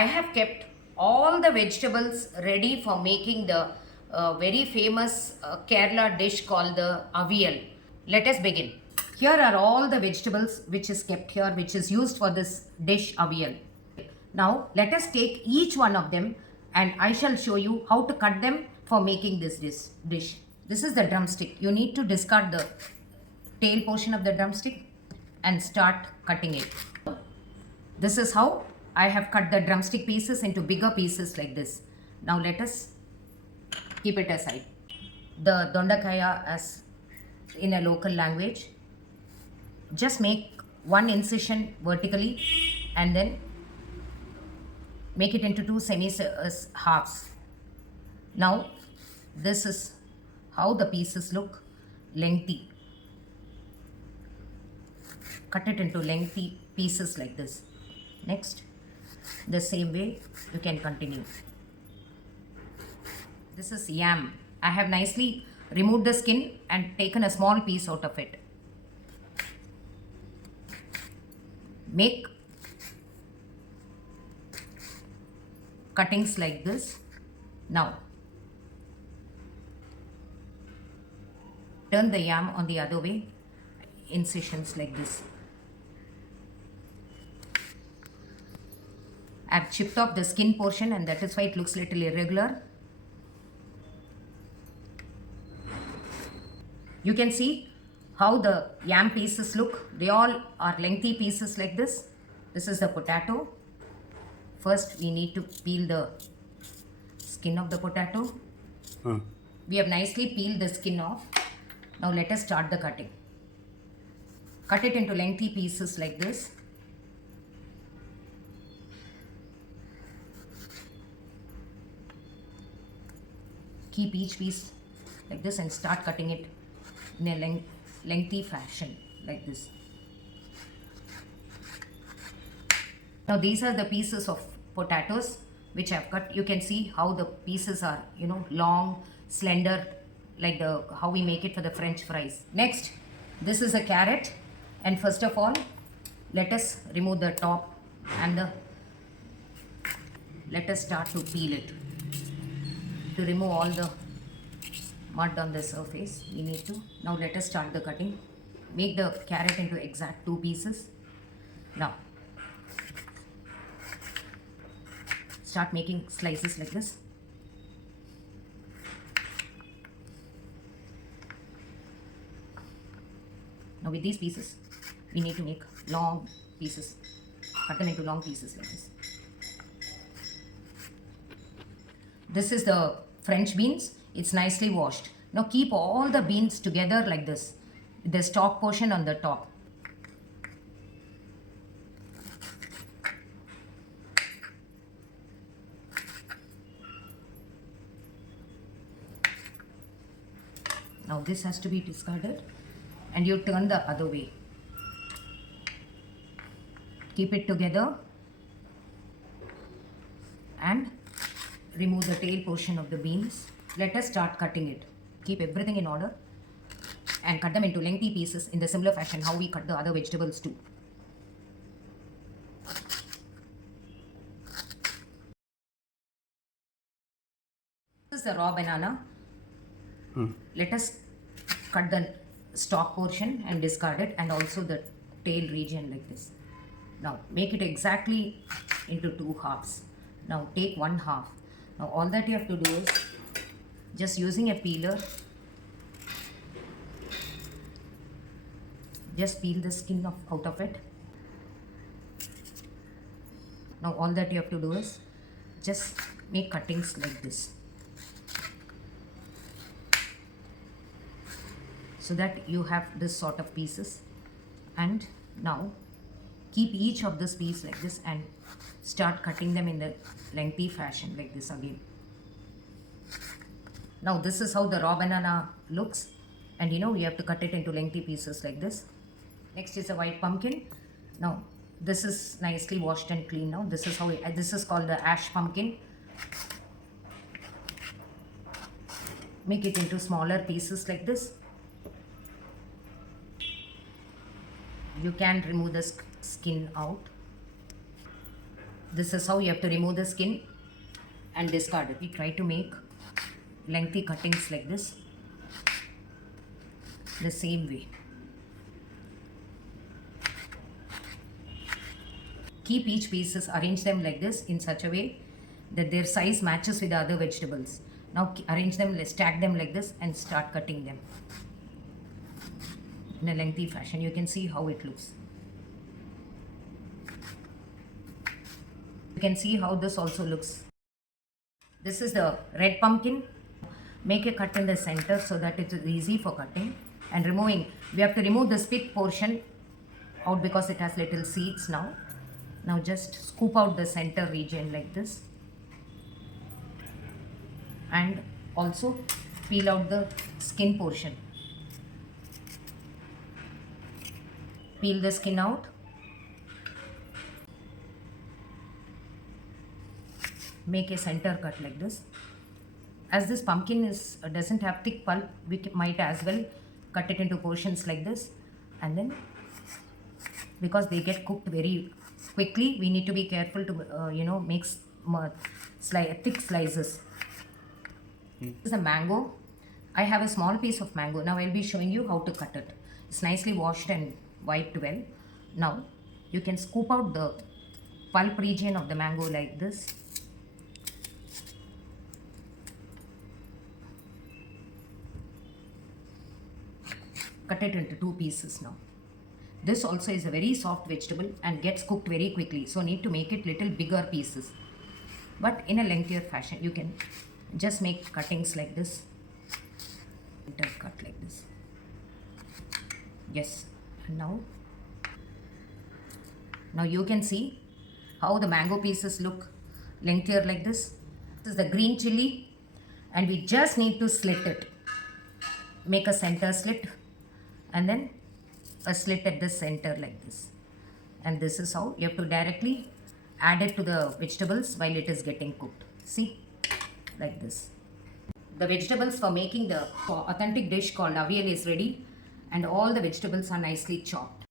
I have kept all the vegetables ready for making the very famous Kerala dish called the Avial. Let us begin. Here are all the vegetables which is kept here, which is used for this dish Avial. Now let us take each one of them and I shall show you how to cut them for making this dish. This is the drumstick. You need to discard the tail portion of the drumstick and start cutting it. This is how I have cut the drumstick pieces into bigger pieces like this. Now let us keep it aside. The dondakaya, as in a local language, just make one incision vertically and then make it into two semi halves. Now this is how the pieces look, lengthy. Cut it into lengthy pieces like this. Next, the same way you can continue. This is yam. I have nicely removed the skin and taken a small piece out of it. Make cuttings like this. Now turn the yam on the other way, incisions like this. I've chipped off the skin portion and that is why it looks little irregular. You can see how the yam pieces look. They all are lengthy pieces like this. This is the potato. First we need to peel the skin of the potato. We have nicely peeled the skin off. Now let us start the cutting. Cut it into lengthy pieces like this. Keep each piece like this and start cutting it in a lengthy fashion like this. Now these are the pieces of potatoes which I have cut. You can see how the pieces are, long, slender, like how we make it for the French fries. Next, this is a carrot, and first of all, let us remove the top and let us start to peel it. To remove all the mud on the surface, we need to. Now let us start the cutting. Make the carrot into exact two pieces. Now start making slices like this. Now with these pieces, we need to make long pieces. Cut them into long pieces like this. This is the French beans. It's nicely washed. Now keep all the beans together like this. The stalk portion on the top. Now this has to be discarded and you turn the other way. Keep it together and remove the tail portion of the beans. Let us start cutting it. Keep everything in order and cut them into lengthy pieces in the similar fashion how we cut the other vegetables too. This is the raw banana. Let us cut the stalk portion and discard it, and also the tail region like this. Now make it exactly into two halves. Now take one half. Now all that you have to do is just using a peeler, just peel the skin out of it. Now all that you have to do is just make cuttings like this, so that you have this sort of pieces. And now keep each of this piece like this and start cutting them in the lengthy fashion like this again. Now this is how the raw banana looks, and we have to cut it into lengthy pieces like this. Next is a white pumpkin. Now this is nicely washed and clean. Now this is how this is called the ash pumpkin. Make it into smaller pieces like this. You can remove the skin out. This is how you have to remove the skin and discard it. We try to make lengthy cuttings like this, the same way. Keep each pieces, arrange them like this in such a way that their size matches with the other vegetables. Now arrange them, stack them like this and start cutting them in a lengthy fashion. You can see how it looks. You can see how this also looks. This is the red pumpkin. Make a cut in the center so that it is easy for cutting and removing. We have to remove the spit portion out because it has little seeds now. Now just scoop out the center region like this and also peel out the skin portion. Peel the skin out. Make a center cut like this. As this pumpkin doesn't have thick pulp, we might as well cut it into portions like this, and then because they get cooked very quickly, we need to be careful to make thick slices. This is a mango. I have a small piece of mango. Now I'll be showing you how to cut it. It's nicely washed and wiped well. Now you can scoop out the pulp region of the mango like this. Cut it into 2 pieces now. This also is a very soft vegetable and gets cooked very quickly, so need to make it little bigger pieces, but in a lengthier fashion. You can just make cuttings like this, cut like this. Yes, and now you can see how the mango pieces look lengthier like this. This is the green chili and we just need to slit it. Make a center slit and then a slit at the center like this, and this is how you have to directly add it to the vegetables while it is getting cooked. See, like this. The vegetables for making the authentic dish called avial is ready, and all the vegetables are nicely chopped.